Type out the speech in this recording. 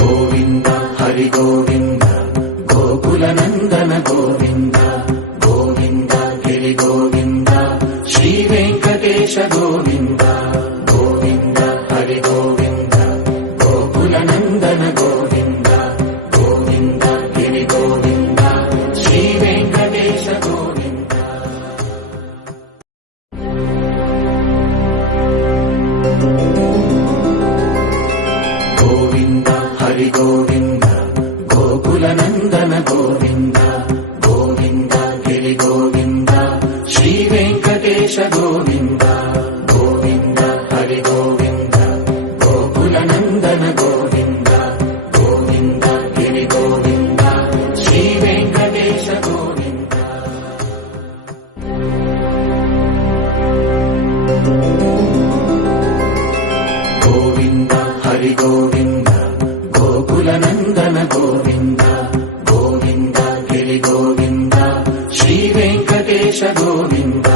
Govinda Hari Govinda Gokula Nandana Govinda Govinda Giri Govinda Shri Venkatesha Govinda Govinda Hari Govinda Gokula Nandana Govinda Govinda Giri Govinda Shri Venkatesha Govinda. Govinda Hari Govinda Gokula Nandana Govinda Govinda Giri Govinda Shri Venkatesha Govinda Govinda Hari Govinda Gokula Nandana Govinda Govinda Giri Govinda Shri Venkatesha Govinda. Govinda Hari Govinda Gokula Nandana Govinda Govinda Giri Govinda Shri Venkatesha Govinda